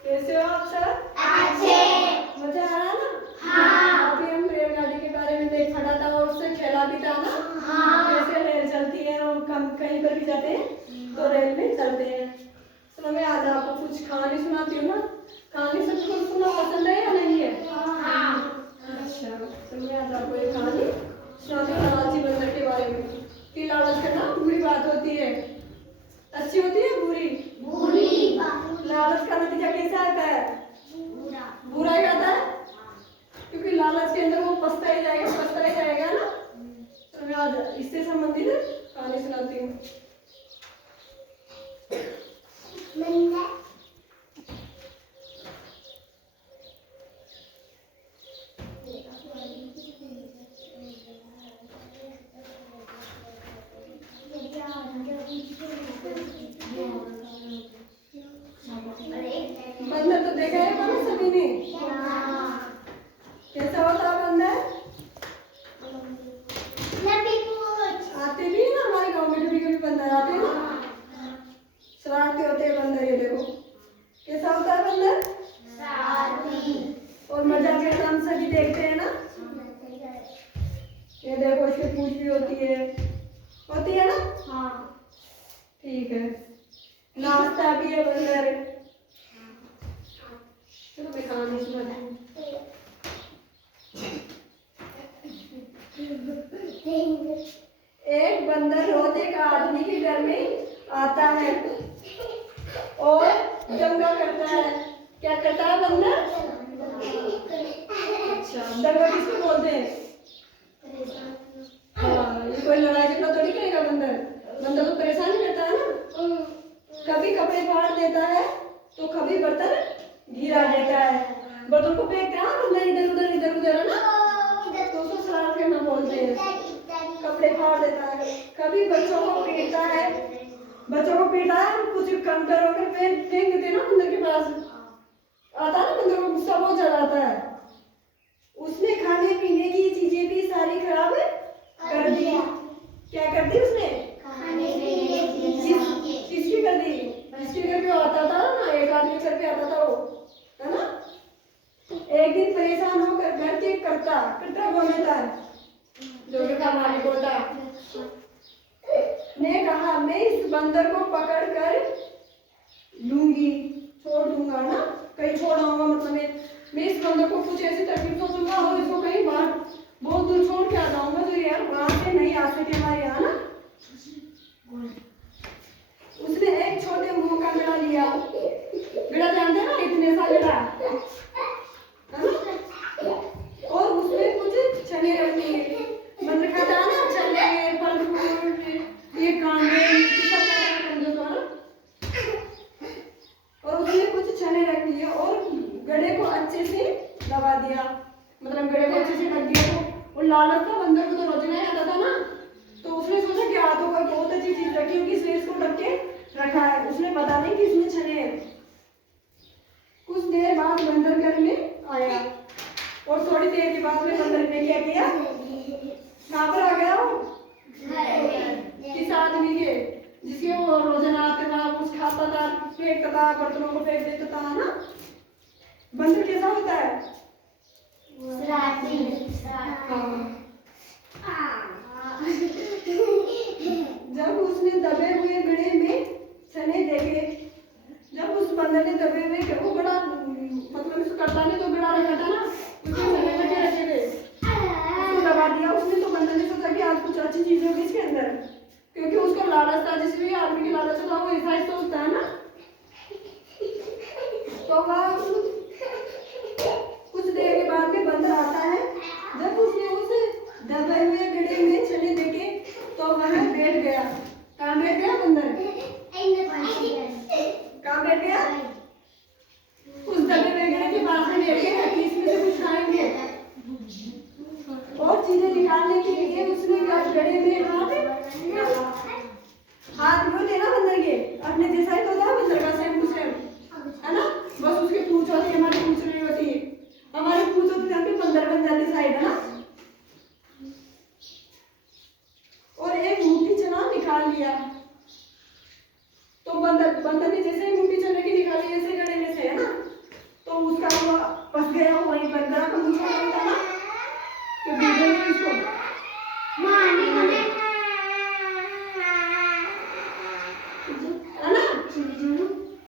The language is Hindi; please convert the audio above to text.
कैसे हो आप सब? अच्छे। मजा आ रहा ना? हाँ। अभी हम रेलगाड़ी के बारे में देख पड़ा था और उससे खेला भी था ना? हाँ। कैसे रेल चलती है और कहीं पर भी जाते हैं तो रेल में चलते हैं। तो मैं आज आपको कुछ कहानी सुनाती हूँ ना। कहानी सबको सुनना पसंद है या नहीं है? हाँ। अच्छा, तो मैं आज आपको एक कहानी सुनाती हूँ लालची बंदर के बारे में कि लालच करना बुरी बात होती है। अच्छी होती है बुरी? बुरी। लालच का नतीजा कैसा आता है? बुरा ही आता है, क्योंकि लालच के अंदर वो पछता ही जाएगा ना। तो मैं आज इससे संबंधित कहानी सुनाती हूँ। बंदर तो देखा है ना सभी ने? कैसा होता है बंदर? आते भी है ना हमारे गांव में, कभी बंदर आते हैं ना, शरारती होते हैं बंदर। ये देखो कैसा होता है बंदर, और मजा भी हम सभी देखते हैं ना। ये देखो इसकी पूंछ भी होती है ना। ठीक है, नाचता भी है बंदर। चलो मैं कहानी सुनाती हूँ। एक बंदर रोज एक आदमी के घर में आता है और दंगा करता है। क्या करता है बंदर? अच्छा, दंगा किसको बोलते हैं? हाँ, ये कोई लड़ाई झगड़ा थोड़ी करेगा बंदर। बंदर तो परेशान करता है ना। कभी कपड़े फाड़ देता है तो कभी बर्तन गिरा देता है। बर्तन को फेंकता है बंदर इधर उधर है ना, तो उसको शरारत करना बोलते हैं। कपड़े फाड़ देता है, कभी बच्चों को पीटता है। कुछ कंकर होकर फेंक देते हैं ना बंदर के पास। आता है ना बंदर को गुस्सा बहुत ज्यादा आता है। उसने खाने पीने की चीजें भी सारी खराब कर दी। क्या कर दी उसने? किसकी कर दी? जिसके घर पे आता था ना, एक आदमी घर पे आता था वो, है ना। एक दिन परेशान होकर घर के करता बोलता है, जो घर का मालिक होता है, ने कहा मैं इस बंदर को पकड़ कर लूंगी, छोड़ दूंगा ना, कहीं छोड़ आऊंगा। मतलब मैं इस बंदर को कुछ ऐसी तकलीफ दूंगा और इसको कहीं बाहर बहुत दूर छोड़ के आ जाऊंगा, जो यार वहां से नहीं आ सके हमारे यहाँ ना। उसने एक छोटे मुंह का गड़ा लिया। गड़ा जानते हैं ना, इतने सा गड़ा, और उसमें कुछ चने रख लिए। बंदर खाता है ना चने, फल फ्रूट, ये कांदे, और उसने कुछ चने रख लिए और गड़े को अच्छे से दबा दिया। मतलब गड़े को अच्छे से ढक दिया। तो लालच का बंदर को तो रोजना आता था ना, तो उसने सोचा कि हाथों का बहुत अच्छी चीज रखी होगी, इसलिए इसको ढक के रखा है। उसने बता नहीं कि इसमें चने हैं। कुछ देर बाद बंदर घर में आया और थोड़ी देर के बाद में बंदर ने क्या किया? कहाँ पर आ गया वो? किस आदमी के, जिसके वो रोजाना आते था, कुछ खाता था, फेंकता था, बर्तनों को फेंक देता था ना। बंदर कैसा होता है? जब उसने दबे हुए गड़े में चने देखे, जब उस बंदर ने दबे हुए वो गड़ा, मतलब इसको करता नहीं तो गड़ा रखा था ना, उसने चने लगे रखे थे, उसको दबा दिया उसने। तो बंदर ने सोचा कि आज कुछ अच्छी चीज होगी इसके अंदर, क्योंकि उसको लालच था। जिस भी आदमी की लालच होता है वो ऐसा ही सोचता है ना। तो वह कुछ देर के बाद में बंदर आता है। जब उसने उस दबे हुए गड़े में चने देखे तो वह बैठ गया। कहाँ बैठ गया बंदर? कहाँ बैठ गया? उस दबे हुए गड़े के पास में बैठ गया कि इसमें से कुछ खाएंगे। और चीजें निकालने के लिए उसने गड़े में हाथ धो देना बंदर के। बंदर ने जैसे ही मुट्ठी चने की निकाली ऐसे गड़े में से, है ना, तो उसका वो फंस गया वहीं पर। गड़ा का मुंह छोटा होता ना, तो बीगल ने इसको मानी मने है ना, चली जाओ